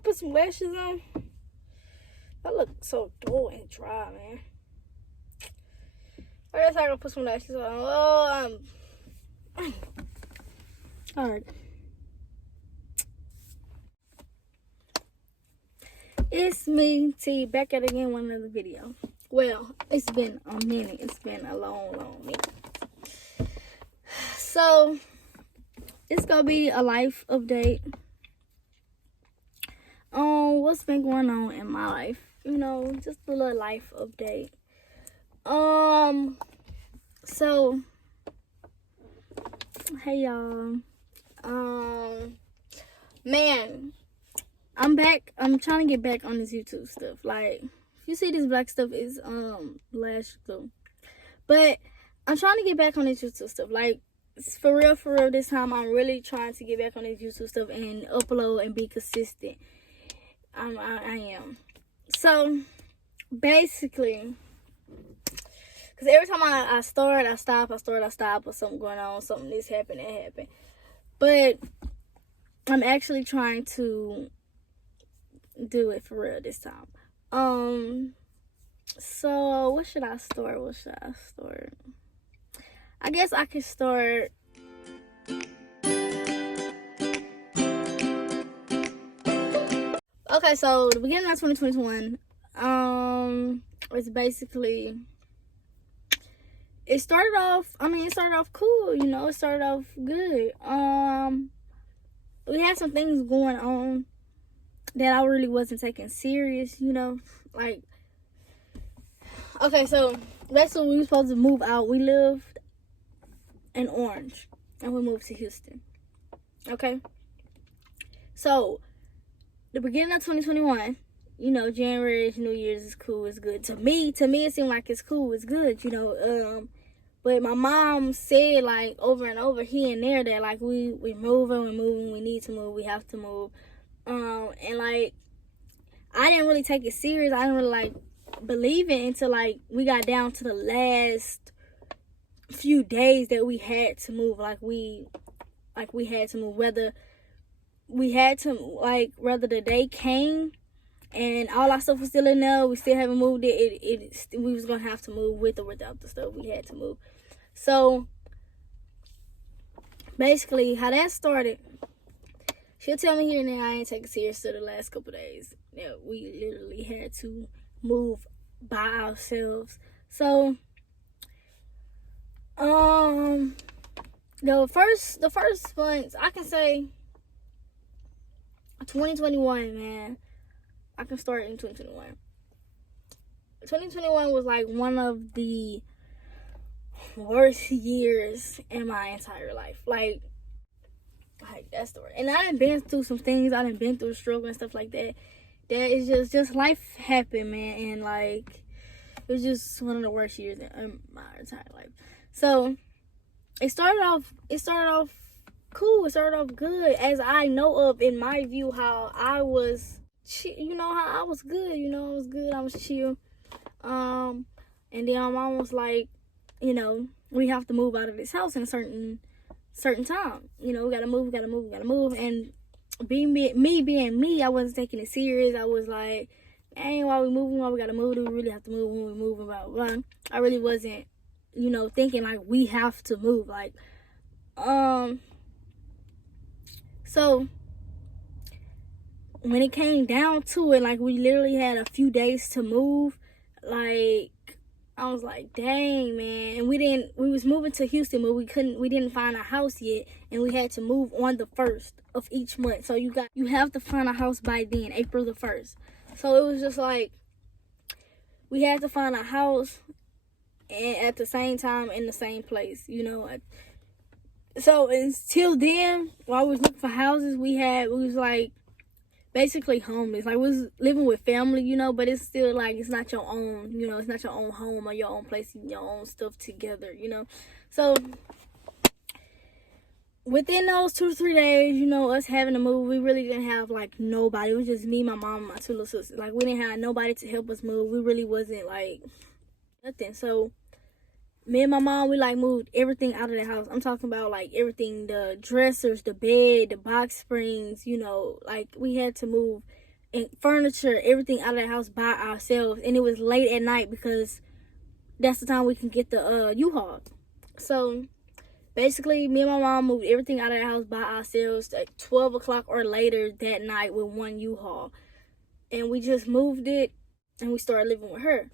go put some lashes on? I look so dull and dry, man. I guess I gotta put some lashes on. Oh, alright. It's me, T, back at it again with another video. Well, it's been a minute. It's been a long, long minute. So, it's gonna be a life update on what's been going on in my life. You know, just a little life update. So, hey y'all. Man, I'm back. I'm trying to get back on this YouTube stuff. Like, if you see this black stuff, is lash glue. But I'm trying to get back on this YouTube stuff. Like, for real, this time I'm really trying to get back on this YouTube stuff and upload and be consistent. I am. So, basically, because every time I start, I stop, or something going on, something this happened, that happened. But I'm actually trying to do it for real this time. So what should I start? I guess I could start. Okay, so the beginning of 2021, it's basically, it started off cool, you know, it started off good. We had some things going on that I really wasn't taking serious, you know, like, okay, so that's when we were supposed to move out. We lived in Orange, and we moved to Houston, okay? So, the beginning of 2021, you know, January, New Year's is cool, it's good. To me, it seemed like it's cool, it's good, you know, but my mom said, like, over and over, here and there, that, like, we're moving, we need to move, we have to move. And, like, I didn't really take it serious. I didn't really, like, believe it until, like, we got down to the last few days that we had to move. We had to move. Whether the day came and all our stuff was still in there, we still haven't moved it, we was going to have to move with or without the stuff. We had to move. So, basically, how that started, she'll tell me here and there I ain't taking serious to the last couple days. Yeah, we literally had to move by ourselves. So, the first months, I can say 2021, man. I can start in 2021. 2021 was like one of the worst years in my entire life. Like that's the word. And I done been through some things. I done been through a struggle and stuff like that. That is just life happened, man. And like, it was just one of the worst years in my entire life. So it started off cool. It started off good, as I know of, in my view, how I was, you know, how I was good. You know, I was good. I was chill. And then my mom was like, you know, we have to move out of this house in a certain time. You know, we gotta move. And being me, I wasn't taking it serious. I was like, dang, why we moving? Why we gotta move? Do we really have to move when we moving? Blah, blah, blah. I really wasn't, you know, thinking like we have to move. Like, so when it came down to it, like, we literally had a few days to move. Like, I was like, dang, man. And we was moving to Houston, but we didn't find a house yet. And we had to move on the 1st of each month. So you have to find a house by then, April the 1st. So it was just like, we had to find a house and at the same time in the same place, you know. So until then, while we was looking for houses, we was like basically homeless. Like, we was living with family, you know, but it's still like, it's not your own, you know, it's not your own home or your own place, your own stuff together, you know. So within those 2 to 3 days, you know, us having to move, we really didn't have like nobody. It was just me, my mom, and my 2 little sisters. Like, we didn't have nobody to help us move. We really wasn't like nothing. So me and my mom, we like moved everything out of the house. I'm talking about like everything, the dressers, the bed, the box springs, you know, like we had to move and furniture, everything out of the house by ourselves. And it was late at night because that's the time we can get the U-Haul. So basically, me and my mom moved everything out of the house by ourselves at 12 o'clock or later that night with one U-Haul. And we just moved it and we started living with her.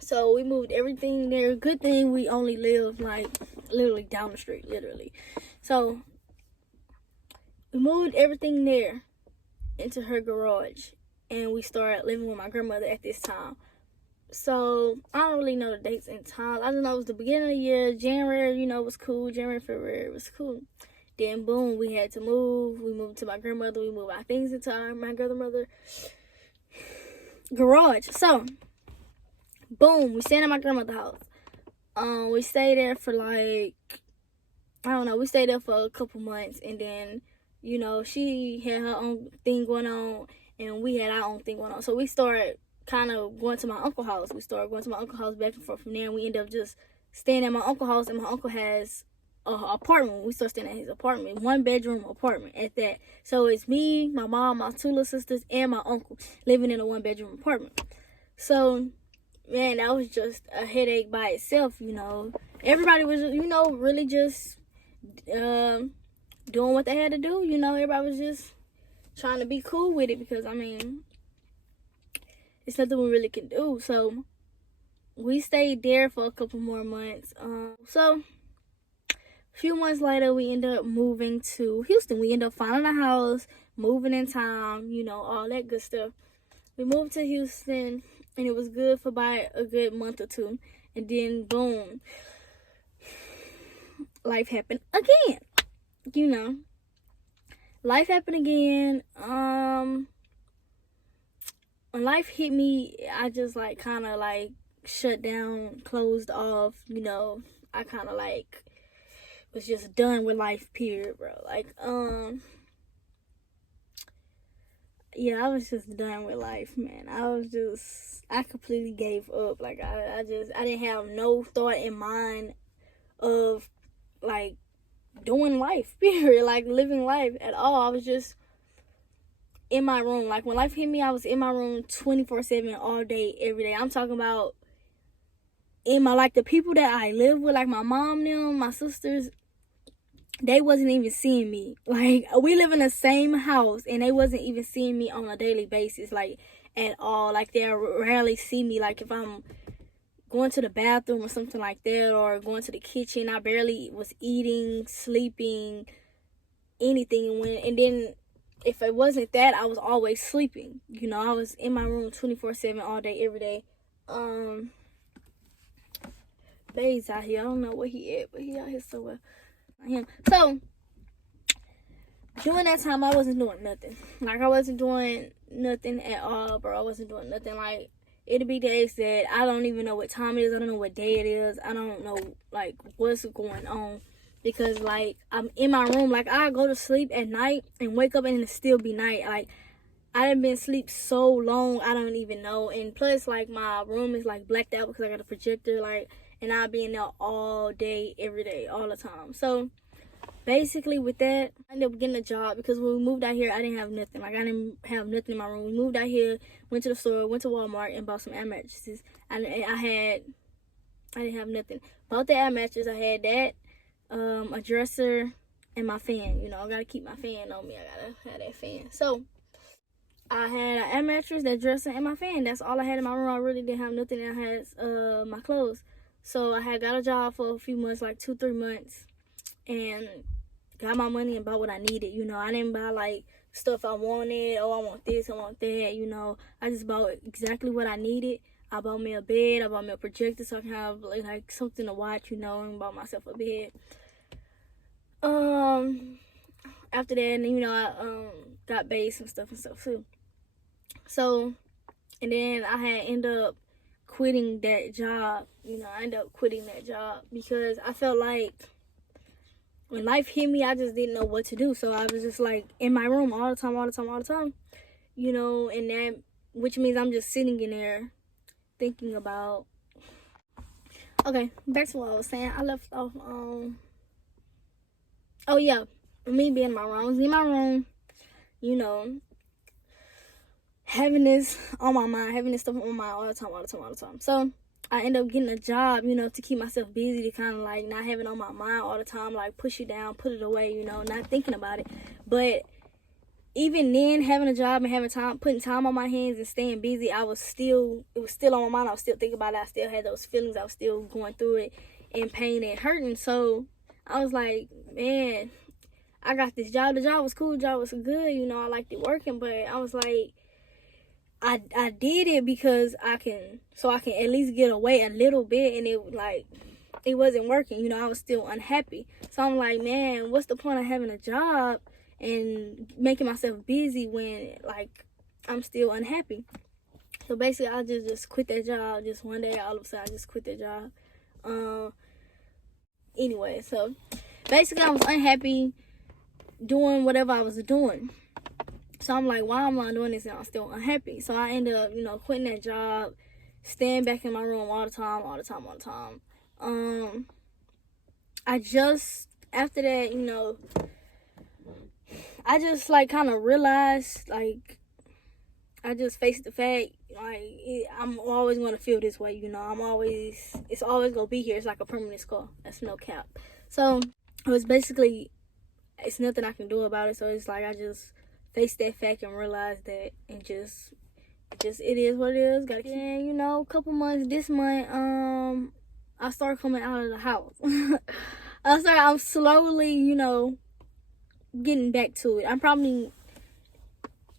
So we moved everything there. Good thing we only lived like literally down the street, literally. So we moved everything there into her garage, and we started living with my grandmother at this time. So I don't really know the dates and times. I just know it was the beginning of the year. January, you know, was cool. January, February was cool. Then boom, we had to move. We moved to my grandmother. We moved our things into my grandmother garage. So boom, we stayed at my grandmother's house. We stayed there for like, I don't know, we stayed there for a couple months, and then, you know, she had her own thing going on, and we had our own thing going on. So we started kind of going to my uncle's house. We started going to my uncle's house back and forth from there, and we ended up just staying at my uncle's house, and my uncle has an apartment. We started staying at his apartment, 1-bedroom apartment at that. So it's me, my mom, my 2 little sisters, and my uncle living in a 1-bedroom apartment. So, man, that was just a headache by itself, you know. Everybody was, you know, really just doing what they had to do, you know. Everybody was just trying to be cool with it because, I mean, it's nothing we really can do. So we stayed there for a couple more months. So a few months later, we ended up moving to Houston. We ended up finding a house, moving in time, you know, all that good stuff. We moved to Houston, and it was good for about a good month or two. And then, boom, life happened again. You know, life happened again. When life hit me, I just, like, kind of, like, shut down, closed off, you know. I kind of, like, was just done with life, period, bro. Like, yeah, I was just done with life, man. I completely gave up. Like, I didn't have no thought in mind of, like, doing life, period. Like, living life at all. I was just in my room. Like, when life hit me, I was in my room 24/7 all day, every day. I'm talking about in my, like, the people that I live with, like my mom, them, my sisters, they wasn't even seeing me. Like, we live in the same house, and they wasn't even seeing me on a daily basis, like, at all. Like, they rarely see me. Like, if I'm going to the bathroom or something like that, or going to the kitchen, I barely was eating, sleeping, anything. And then if it wasn't that, I was always sleeping. You know, I was in my room 24/7 all day, every day. Babe's out here. I don't know where he at, but he out here somewhere. Him. So during that time, I wasn't doing nothing. Like, I wasn't doing nothing at all, bro. I wasn't doing nothing. Like, it'll be days that I don't even know what time it is. I don't know what day it is. I don't know, like, what's going on. Because, like, I'm in my room. Like, I go to sleep at night and wake up and it still be night. Like, I done been asleep so long, I don't even know. And plus, like, my room is, like, blacked out because I got a projector. Like, and I'll be in there all day, every day, all the time. So basically with that, I ended up getting a job because when we moved out here, I didn't have nothing. Like, I didn't have nothing in my room. We moved out here, went to the store, went to Walmart, and bought some air mattresses. I didn't have nothing. Bought the air mattress. I had that, a dresser, and my fan. You know, I gotta keep my fan on me. I gotta have that fan. So I had an air mattress, that dresser, and my fan. That's all I had in my room. I really didn't have nothing. I had my clothes. So I had got a job for a few months, like 2-3 months, and got my money and bought what I needed. You know, I didn't buy, like, stuff I wanted. Oh, I want this, I want that. You know, I just bought exactly what I needed. I bought me a bed. I bought me a projector so I can have, like something to watch, you know, and bought myself a bed. After that, and, you know, I got base and stuff too. So, and then I had ended up quitting that job. You know, I ended up quitting that job because I felt like when life hit me, I just didn't know what to do. So I was just, like, in my room all the time, you know, and that, which means I'm just sitting in there thinking about, okay, back to what I was saying. I left off, oh yeah, me being in my room. I was in my room, you know, having this on my mind, having this stuff on my mind all the time. So I end up getting a job, you know, to keep myself busy, to kind of like not have it on my mind all the time, like push it down, put it away, you know, not thinking about it. But even then, having a job and having time, putting time on my hands and staying busy, it was still on my mind. I was still thinking about it. I still had those feelings. I was still going through it in pain and hurting. So I was like, man, I got this job. The job was cool. The job was good. You know, I liked it working. But I was like, I did it because I can at least get away a little bit. And it wasn't working. You know, I was still unhappy. So I'm like, man, what's the point of having a job and making myself busy when, like, I'm still unhappy? So basically, I just quit that job. Just one day, all of a sudden, I just quit that job. Anyway, so basically, I was unhappy doing whatever I was doing. So I'm like, why am I doing this and I'm still unhappy? So I ended up, you know, quitting that job, staying back in my room all the time. I just, after that, you know, I just, like, kind of realized, like, I just faced the fact, like, I'm always going to feel this way, you know. It's always going to be here. It's like a permanent scar. That's no cap. So, it was basically, it's nothing I can do about it. So, it's like, I just faced that fact and realized that, and just it is what it is. Gotta keep, and, you know, a couple months, this month, I started coming out of the house. I'm slowly, you know, getting back to it. I'm probably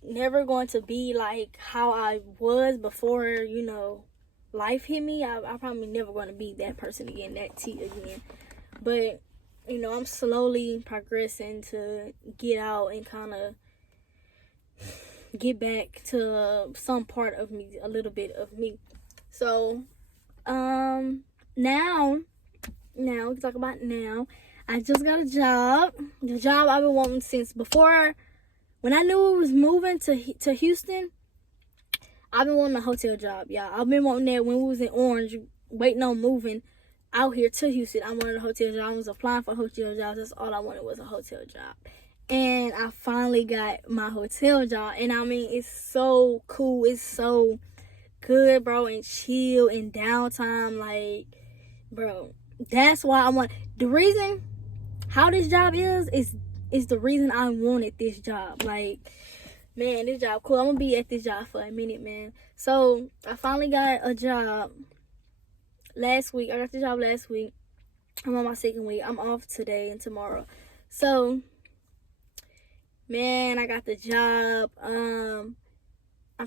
never going to be like how I was before, you know, life hit me. I'm probably never going to be that person again, that T again. But, you know, I'm slowly progressing to get out and kind of get back to some part of me, a little bit of me. So, now we can talk about now. I just got a job. The job I've been wanting since before. When I knew I was moving to Houston, I've been wanting a hotel job, y'all. I've been wanting that when we was in Orange, waiting on moving out here to Houston. I wanted a hotel job. I was applying for hotel jobs. That's all I wanted was a hotel job. And I finally got my hotel job. And I mean, it's so cool. It's so good, bro, and chill and downtime. Like, bro, that's why I want. The reason how this job is the reason I wanted this job. Like, man, this job cool. I'm gonna be at this job for a minute, man. So I finally got a job last week. I got the job last week. I'm on my second week. I'm off today and tomorrow. So, man, I got the job. I'm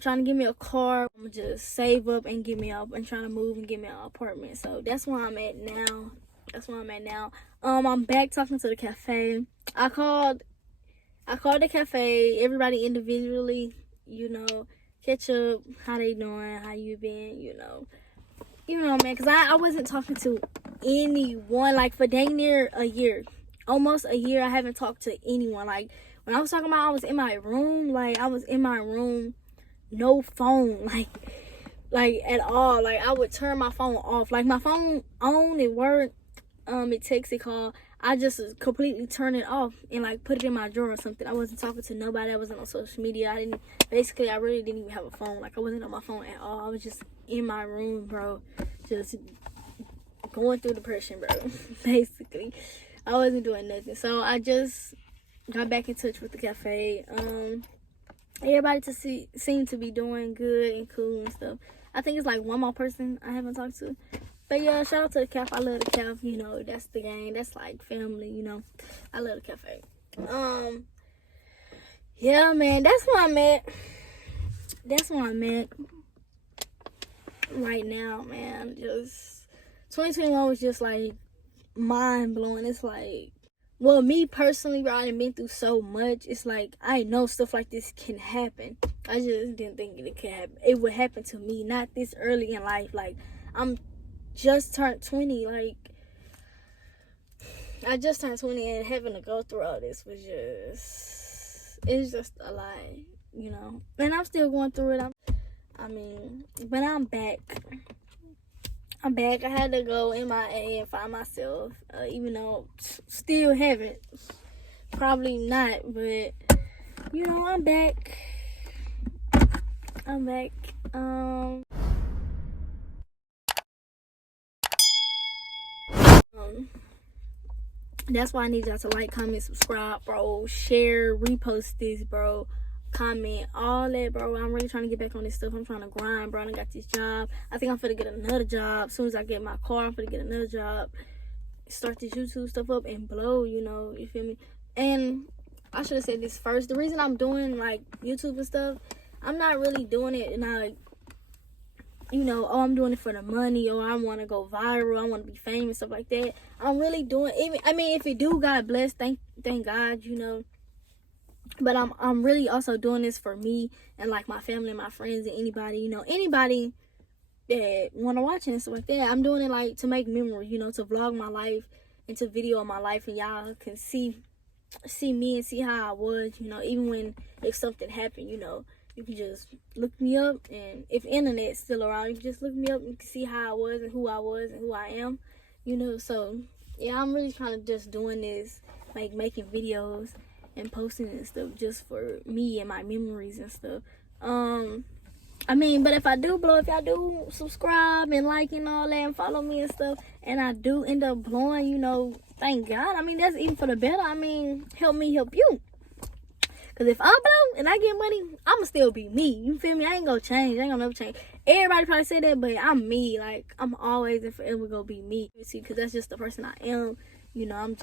trying to get me a car. I'm gonna just save up and get me up and trying to move and get me an apartment. So that's where I'm at now. I'm back talking to the cafe. I called the cafe, everybody individually, you know, catch up, how they doing, how you been, you know, man, because I wasn't talking to anyone, like, for dang near a year, almost a year. I haven't talked to anyone. Like, when I was talking about I was in my room, no phone, like at all. Like, I would turn my phone off. Like, my phone on, it worked, it texts, it call. I just completely turn it off and, like, put it in my drawer or something. I wasn't talking to nobody. I wasn't on social media. I really didn't even have a phone. Like, I wasn't on my phone at all. I was just in my room, bro, just going through depression, bro. Basically, I wasn't doing nothing. So I just got back in touch with the cafe. Everybody seemed to be doing good and cool and stuff. I think it's like one more person I haven't talked to. But yeah, shout out to the cafe. I love the cafe. You know, that's the gang. That's like family, you know. I love the cafe. Yeah, man, that's where I'm at. Right now, man. Just 2021 was just like mind blowing. It's like, well, me personally, bro, I done been through so much. It's like, I know stuff like this can happen. I just didn't think it could happen. It would happen to me, not this early in life. Like, I'm just turned 20. Like, I just turned 20, and having to go through all this was it's just a lot, you know. And I'm still going through it. But I'm back. I had to go MIA and find myself, even though still haven't. Probably not, but, you know, I'm back. I'm back. That's why I need y'all to like, comment, subscribe, bro. Share, repost this, bro. Comment, all that, bro. I'm really trying to get back on this stuff. I'm trying to grind, bro. I got this job. I think I'm finna get another job. As soon as I get my car, I'm finna get another job. Start this YouTube stuff up and blow, you know, you feel me? And I should have said this first. The reason I'm doing, like, YouTube and stuff, I'm not really doing it and like, you know, oh, I'm doing it for the money, or I want to go viral, I want to be famous, stuff like that. I'm really doing, even, I mean, if it do, God bless, thank God, you know. But I'm really also doing this for me and, like, my family and my friends and anybody, you know, anybody that want to watch it and stuff like that. I'm doing it, like, to make memories, you know, to vlog my life and to video my life, and y'all can see me and see how I was, you know, even if something happened, you know. You can just look me up, and if internet's still around, you can just look me up and you can see how I was and who I am, you know. So yeah, I'm really kind of just doing this, like, making videos and posting and stuff just for me and my memories and stuff. I mean, but if I do blow, if y'all do subscribe and like and all that and follow me and stuff, and I do end up blowing, you know, thank God. I mean, that's even for the better. I mean, help me help you. Because if I blow and I get money, I'ma still be me. You feel me? I ain't gonna change. I ain't gonna never change. Everybody probably say that, but I'm me. Like, I'm always and forever gonna be me. You see, because that's just the person I am. You know,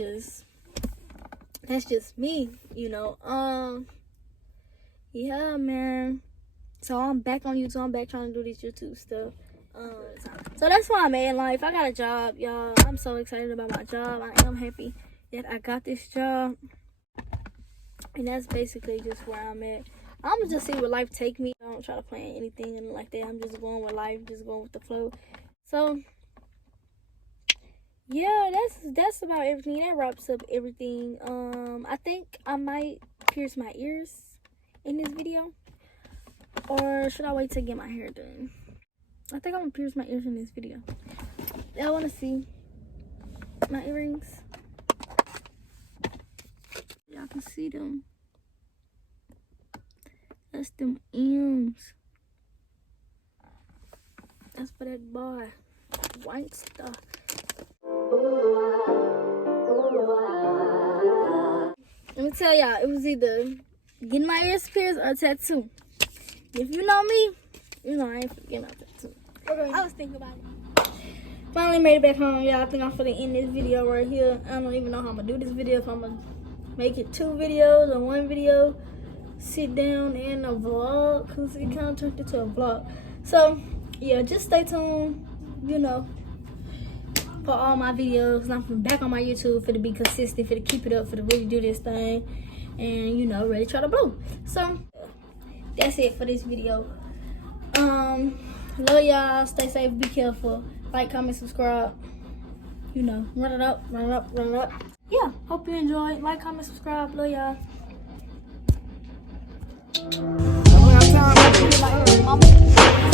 that's just me, you know. Yeah, man. So I'm back on YouTube. I'm back trying to do this YouTube stuff. So that's why I'm at in life. I got a job, y'all. I'm so excited about my job. I am happy that I got this job. And that's basically just where I'm at. I'm gonna just see where life take me. I don't try to plan anything like that. I'm just going with life, just going with the flow. So yeah, that's about everything. That wraps up everything. I think I might pierce my ears in this video, or should I wait to get my hair done? I think I'm gonna pierce my ears in this video. I want to see my earrings. Y'all can see them. That's them M's. That's for that boy. White stuff. Let me tell y'all, it was either getting my ears pierced or a tattoo. If you know me, you know I ain't forgetting no tattoo. Okay. I was thinking about it. Finally made it back home, y'all. I think I'm finna end this video right here. I don't even know how I'm gonna do this video. If I'm gonna make it 2 videos or 1 video, sit down and a vlog, because it kind of turned into a vlog. So yeah, just stay tuned, you know, for all my videos. I'm back on my YouTube for to be consistent, for to keep it up, for to really do this thing, and, you know, really try to blow. So that's it for this video. Love y'all. Stay safe, be careful, like, comment, subscribe, you know, run it up. Yeah, hope you enjoyed. Like, comment, subscribe. Love y'all. I don't have time to be like, mama.